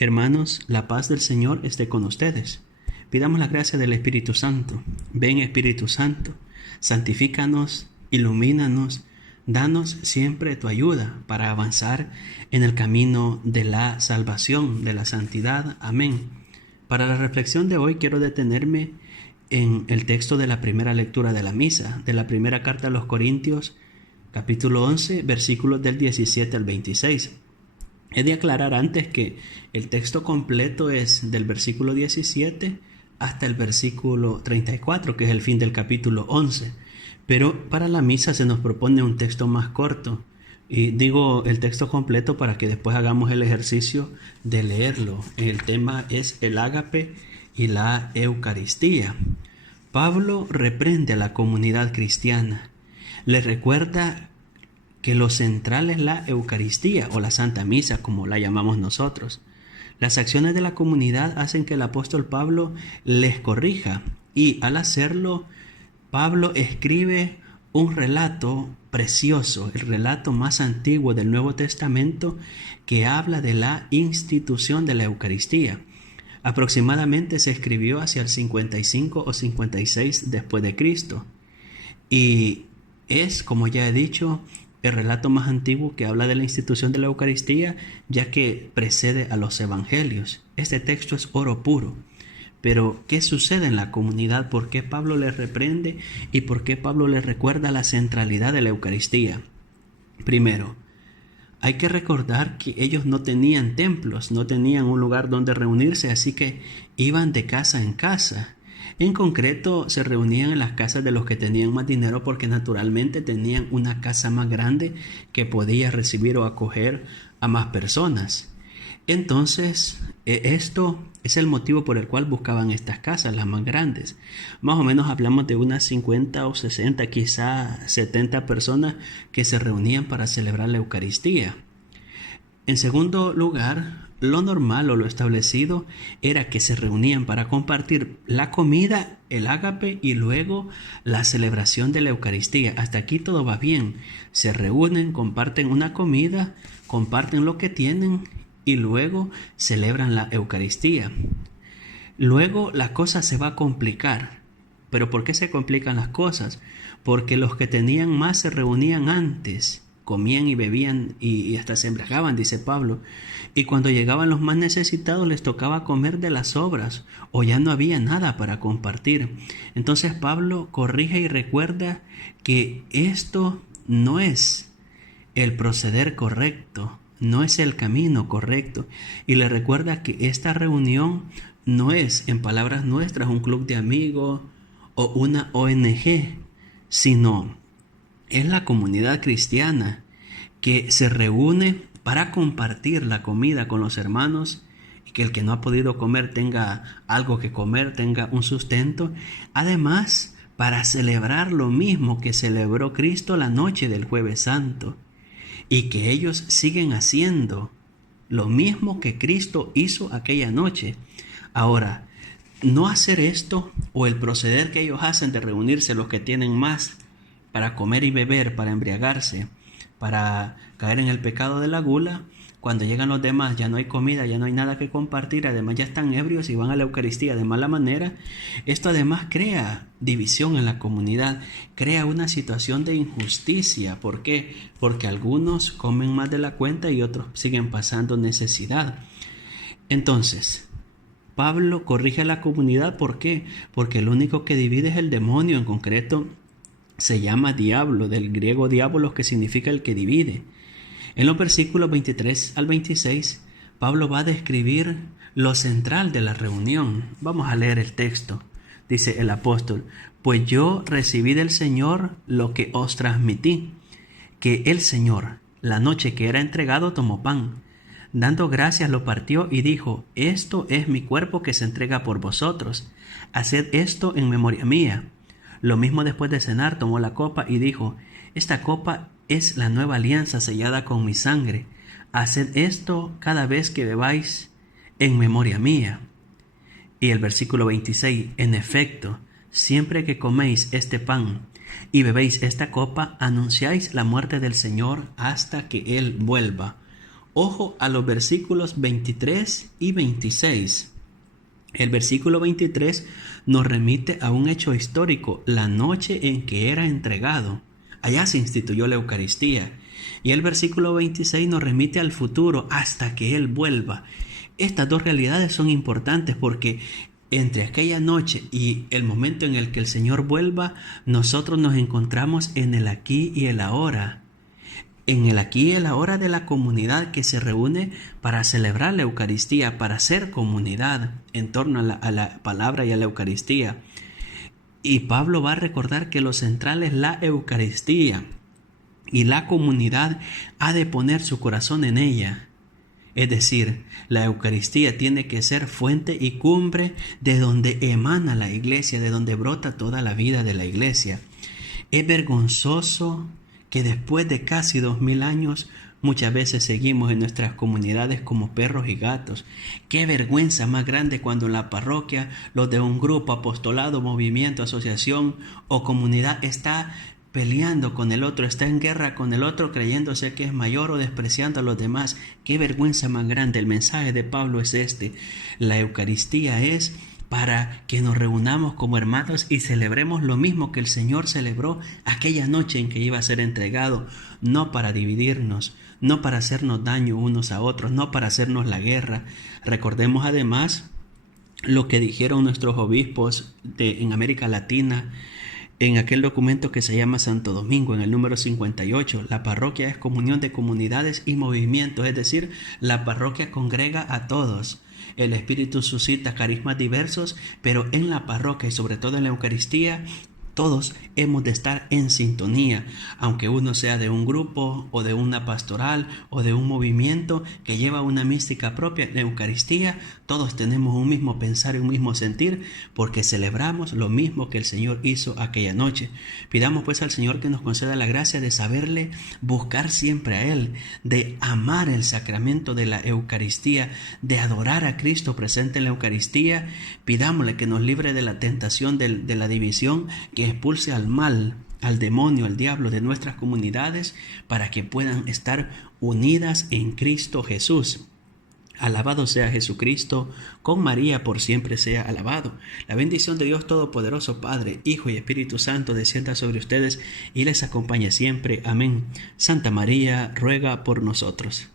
Hermanos, la paz del Señor esté con ustedes. Pidamos la gracia del Espíritu Santo. Ven, Espíritu Santo, santifícanos, ilumínanos, danos siempre tu ayuda para avanzar en el camino de la salvación, de la santidad. Amén. Para la reflexión de hoy quiero detenerme en el texto de la primera lectura de la misa, de la primera carta a los Corintios, capítulo 11, versículos del 17 al 26. He de aclarar antes que el texto completo es del versículo 17 hasta el versículo 34, que es el fin del capítulo 11. Pero para la misa se nos propone un texto más corto. Y digo el texto completo para que después hagamos el ejercicio de leerlo. El tema es el ágape y la Eucaristía. Pablo reprende a la comunidad cristiana. Le recuerda que lo central es la Eucaristía o la Santa Misa, como la llamamos nosotros. Las acciones de la comunidad hacen que el apóstol Pablo les corrija, y al hacerlo, Pablo escribe un relato precioso, el relato más antiguo del Nuevo Testamento, que habla de la institución de la Eucaristía. Aproximadamente se escribió hacia el 55 o 56 después de Cristo, y es, como ya he dicho, el relato más antiguo que habla de la institución de la Eucaristía, ya que precede a los evangelios. Este texto es oro puro. Pero, ¿qué sucede en la comunidad? ¿Por qué Pablo les reprende y por qué Pablo les recuerda la centralidad de la Eucaristía? Primero, hay que recordar que ellos no tenían templos, no tenían un lugar donde reunirse, así que iban de casa en casa. En concreto, se reunían en las casas de los que tenían más dinero porque naturalmente tenían una casa más grande que podía recibir o acoger a más personas. Entonces, esto es el motivo por el cual buscaban estas casas, las más grandes. Más o menos hablamos de unas 50 o 60, quizá 70 personas que se reunían para celebrar la Eucaristía. En segundo lugar, lo normal o lo establecido era que se reunían para compartir la comida, el ágape y luego la celebración de la Eucaristía. Hasta aquí todo va bien. Se reúnen, comparten una comida, comparten lo que tienen y luego celebran la Eucaristía. Luego la cosa se va a complicar. ¿Pero por qué se complican las cosas? Porque los que tenían más se reunían antes. Comían y bebían y hasta se embriagaban, dice Pablo. Y cuando llegaban los más necesitados les tocaba comer de las sobras o ya no había nada para compartir. Entonces Pablo corrige y recuerda que esto no es el proceder correcto, no es el camino correcto. Y le recuerda que esta reunión no es, en palabras nuestras, un club de amigos o una ONG, sino es la comunidad cristiana que se reúne para compartir la comida con los hermanos y que el que no ha podido comer tenga algo que comer, tenga un sustento. Además, para celebrar lo mismo que celebró Cristo la noche del Jueves Santo y que ellos siguen haciendo lo mismo que Cristo hizo aquella noche. Ahora, no hacer esto o el proceder que ellos hacen de reunirse los que tienen más para comer y beber, para embriagarse, para caer en el pecado de la gula, cuando llegan los demás ya no hay comida, ya no hay nada que compartir, además ya están ebrios y van a la Eucaristía de mala manera. Esto además crea división en la comunidad, crea una situación de injusticia. ¿Por qué? Porque algunos comen más de la cuenta y otros siguen pasando necesidad. Entonces, Pablo corrige a la comunidad. ¿Por qué? Porque el único que divide es el demonio. En concreto, se llama diablo, del griego diabolos, que significa el que divide. En los versículos 23 al 26, Pablo va a describir lo central de la reunión. Vamos a leer el texto. Dice el apóstol: pues yo recibí del Señor lo que os transmití, que el Señor, la noche que era entregado, tomó pan. Dando gracias lo partió y dijo: esto es mi cuerpo que se entrega por vosotros. Haced esto en memoria mía. Lo mismo después de cenar tomó la copa y dijo: esta copa es la nueva alianza sellada con mi sangre. Haced esto cada vez que bebáis en memoria mía. Y el versículo 26, en efecto, siempre que coméis este pan y bebéis esta copa, anunciáis la muerte del Señor hasta que Él vuelva. Ojo a los versículos 23 y 26. El versículo 23 nos remite a un hecho histórico, la noche en que era entregado. Allá se instituyó la Eucaristía. Y el versículo 26 nos remite al futuro, hasta que Él vuelva. Estas dos realidades son importantes porque entre aquella noche y el momento en el que el Señor vuelva, nosotros nos encontramos en el aquí y el ahora. En el aquí y el ahora de la comunidad que se reúne para celebrar la Eucaristía, para ser comunidad en torno a la palabra y a la Eucaristía. Y Pablo va a recordar que lo central es la Eucaristía y la comunidad ha de poner su corazón en ella. Es decir, la Eucaristía tiene que ser fuente y cumbre de donde emana la iglesia, de donde brota toda la vida de la iglesia. Es vergonzoso que después de casi 2000 años muchas veces seguimos en nuestras comunidades como perros y gatos. Qué vergüenza más grande cuando en la parroquia los de un grupo, apostolado, movimiento, asociación o comunidad está peleando con el otro, está en guerra con el otro, creyéndose que es mayor o despreciando a los demás. Qué vergüenza más grande. El mensaje de Pablo es este: la Eucaristía es para que nos reunamos como hermanos y celebremos lo mismo que el Señor celebró aquella noche en que iba a ser entregado, no para dividirnos, no para hacernos daño unos a otros, no para hacernos la guerra. Recordemos además lo que dijeron nuestros obispos en América Latina en aquel documento que se llama Santo Domingo, en el número 58. La parroquia es comunión de comunidades y movimientos, es decir, la parroquia congrega a todos. El Espíritu suscita carismas diversos, pero en la parroquia y sobre todo en la Eucaristía, todos hemos de estar en sintonía, aunque uno sea de un grupo o de una pastoral o de un movimiento que lleva una mística propia. En la Eucaristía todos tenemos un mismo pensar y un mismo sentir porque celebramos lo mismo que el Señor hizo aquella noche. Pidamos pues al Señor que nos conceda la gracia de saberle buscar siempre a Él, de amar el sacramento de la Eucaristía, de adorar a Cristo presente en la Eucaristía. Pidámosle que nos libre de la tentación de la división, que expulse al mal, al demonio, al diablo de nuestras comunidades para que puedan estar unidas en Cristo Jesús. Alabado sea Jesucristo, con María por siempre sea alabado. La bendición de Dios Todopoderoso, Padre, Hijo y Espíritu Santo, descienda sobre ustedes y les acompañe siempre. Amén. Santa María, ruega por nosotros.